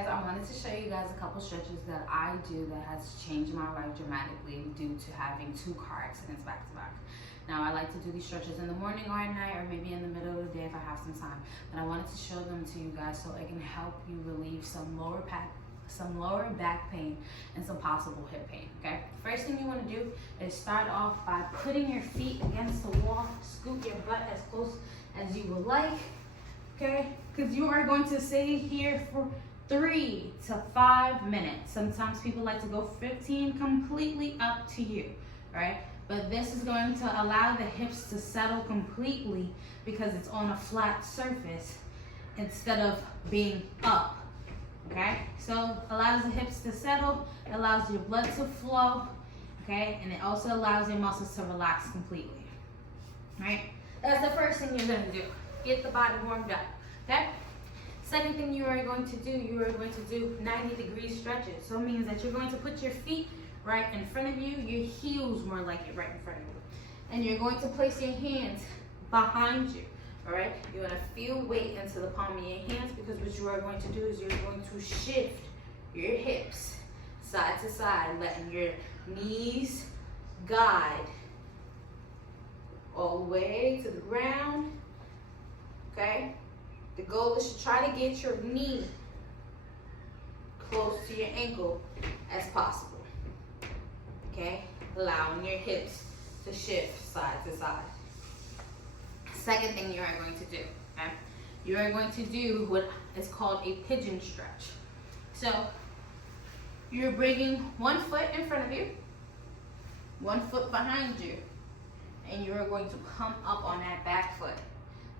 guys, I wanted to show you guys a couple stretches that I do that has changed my life dramatically due to having 2 car accidents back to back. Now, I like to do these stretches in the morning or at night, or maybe in the middle of the day if I have some time. But I wanted to show them to you guys so it can help you relieve some lower back pain and some possible hip pain. Okay, first thing you want to do is start off by putting your feet against the wall. Scoot your butt as close as you would like. Okay, because you are going to stay here for 3 to 5 minutes. Sometimes people like to go 15, completely up to you, right? But this is going to allow the hips to settle completely because it's on a flat surface instead of being up, okay? So allows the hips to settle, it allows your blood to flow, okay? And it also allows your muscles to relax completely, right? That's the first thing you're gonna do. Get the body warmed up, okay? Second thing you are going to do 90-degree stretches. So it means that you're going to put your feet right in front of you, your heels more like it right in front of you. And you're going to place your hands behind you, all right? You're gonna feel weight into the palm of your hands because what you are going to do is you're going to shift your hips side to side, letting your knees guide all the way to the ground, okay? The goal is to try to get your knee close to your ankle as possible, okay? Allowing your hips to shift side to side. Second thing you are going to do, okay? You are going to do what is called a pigeon stretch. So you're bringing 1 foot in front of you, 1 foot behind you, and you are going to come up on that back foot,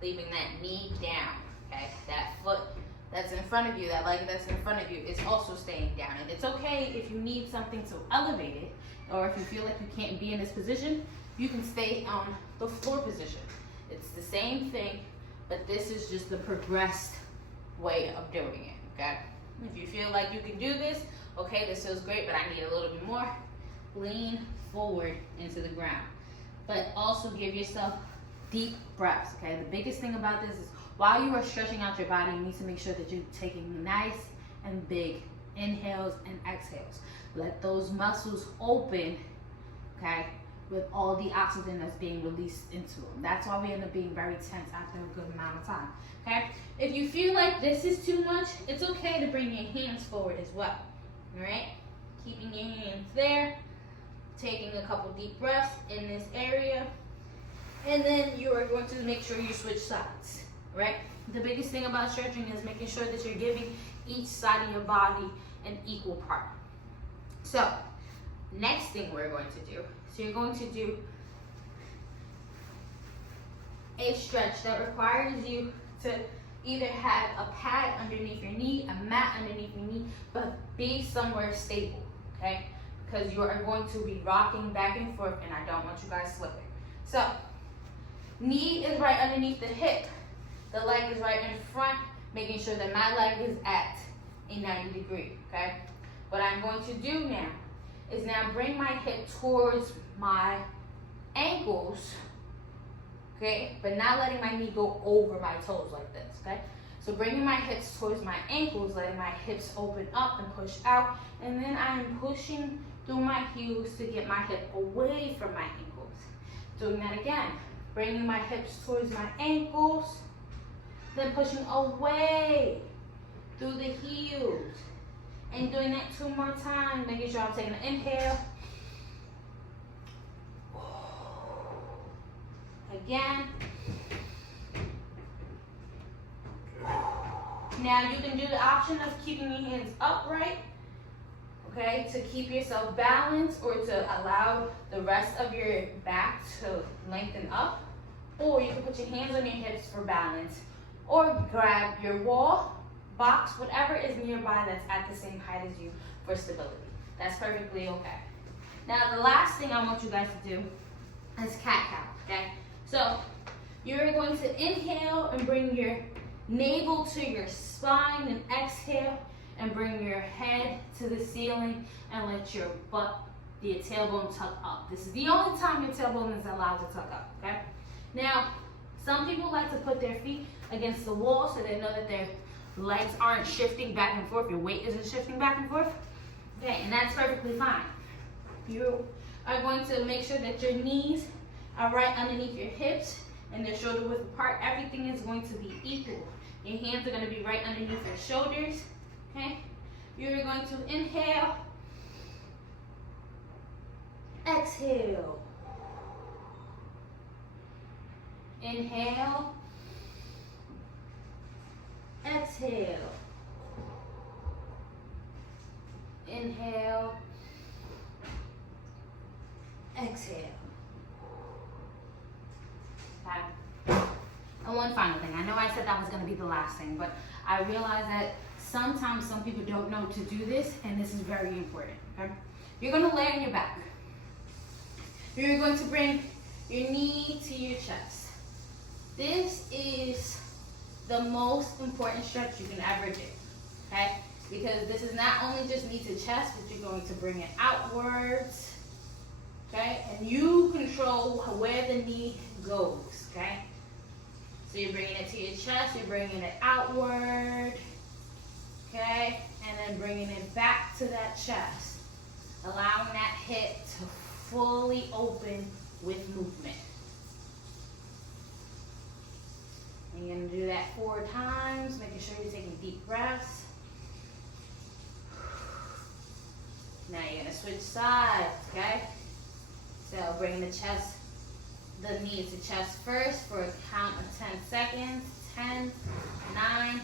leaving that knee down, okay? That foot that's in front of you, that leg that's in front of you is also staying down. And it's okay if you need something to elevate it, or if you feel like you can't be in this position, you can stay on the floor position. It's the same thing, but this is just the progressed way of doing it, okay? If you feel like you can do this, okay, this feels great, but I need a little bit more, lean forward into the ground. But also give yourself deep breaths, okay? The biggest thing about this is while you are stretching out your body, you need to make sure that you're taking nice and big inhales and exhales. Let those muscles open, okay, with all the oxygen that's being released into them. That's why we end up being very tense after a good amount of time, okay? If you feel like this is too much, it's okay to bring your hands forward as well, all right? Keeping your hands there, taking a couple deep breaths in this area, and then you are going to make sure you switch sides, right? The biggest thing about stretching is making sure that you're giving each side of your body an equal part. So, next thing we're going to do, so you're going to do a stretch that requires you to either have a pad underneath your knee, a mat underneath your knee, but be somewhere stable, okay? Because you are going to be rocking back and forth, and I don't want you guys slipping. So, knee is right underneath the hip. The leg is right in front, making sure that my leg is at a 90 degree, okay? What I'm going to do now is now bring my hip towards my ankles, okay? But not letting my knee go over my toes like this, okay? So bringing my hips towards my ankles, letting my hips open up and push out, and then I'm pushing through my heels to get my hip away from my ankles. Doing that again, bringing my hips towards my ankles, then pushing away through the heels. And doing that 2 more times, making sure I'm taking an inhale. Again. Now you can do the option of keeping your hands upright, okay, to keep yourself balanced or to allow the rest of your back to lengthen up. Or you can put your hands on your hips for balance. Or grab your wall, box, whatever is nearby that's at the same height as you for stability. That's perfectly okay. Now the last thing I want you guys to do is cat-cow, okay? So you're going to inhale and bring your navel to your spine, and exhale and bring your head to the ceiling and let your butt, your tailbone tuck up. This is the only time your tailbone is allowed to tuck up, okay? Now, some people like to put their feet against the wall so they know that they're legs aren't shifting back and forth, your weight isn't shifting back and forth, okay, and that's perfectly fine. You are going to make sure that your knees are right underneath your hips and they're shoulder width apart. Everything is going to be equal. Your hands are going to be right underneath your shoulders, okay? You're going to inhale, exhale. Inhale, exhale. Inhale, exhale. Okay. And one final thing. I know I said that was going to be the last thing, but I realize that sometimes some people don't know to do this, and this is very important. Okay? You're going to lay on your back. You're going to bring your knee to your chest. This is the most important stretch you can ever do. Okay? Because this is not only just knee to chest, but you're going to bring it outwards, okay? And you control where the knee goes, okay? So you're bringing it to your chest, you're bringing it outward, okay? And then bringing it back to that chest, allowing that hip to fully open with movement. And you're gonna do that 4 times, making sure you're taking deep breaths. Now you're gonna switch sides, okay? So bring the chest, the knee to chest first for a count of 10 seconds. 10, 9,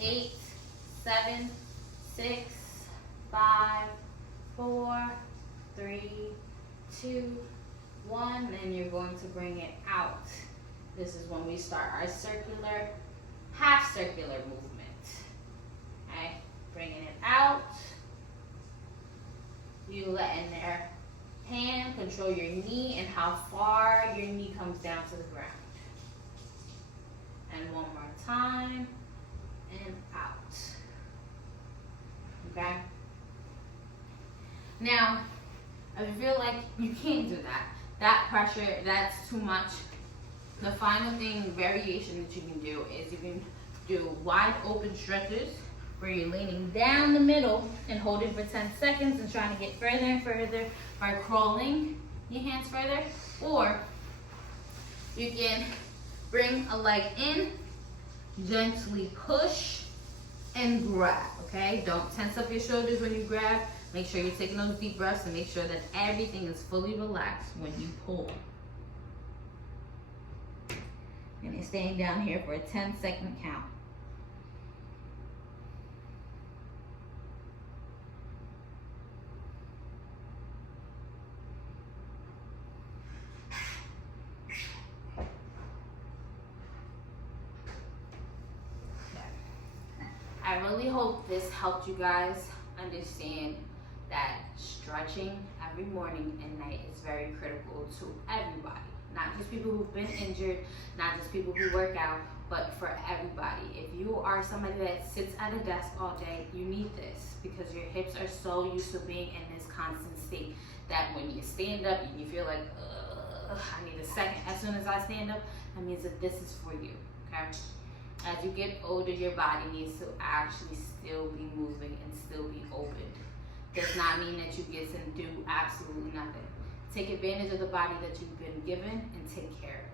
8, 7, 6, 5, 4, 3, 2, 1. Then you're going to bring it out. This is when we start our circular, half circular movement. Okay, bringing it out. You letting their hand control your knee and how far your knee comes down to the ground. And one more time, and out. Okay? Now, if you feel like you can't do that, that pressure, that's too much, the final thing, variation that you can do is you can do wide open stretches where you're leaning down the middle and holding for 10 seconds and trying to get further and further by crawling your hands further. Or you can bring a leg in, gently push and grab, okay? Don't tense up your shoulders when you grab. Make sure you're taking those deep breaths and make sure that everything is fully relaxed when you pull. And you're staying down here for a 10-second count. I really hope this helped you guys understand that stretching every morning and night is very critical to everybody. Not just people who've been injured, not just people who work out, but for everybody. If you are somebody that sits at a desk all day, you need this because your hips are so used to being in this constant state that when you stand up and you feel like, I need a second. As soon as I stand up, that means that this is for you, okay? As you get older, your body needs to actually still be moving and still be open. Does not mean that you get to do absolutely nothing. Take advantage of the body that you've been given and take care of it.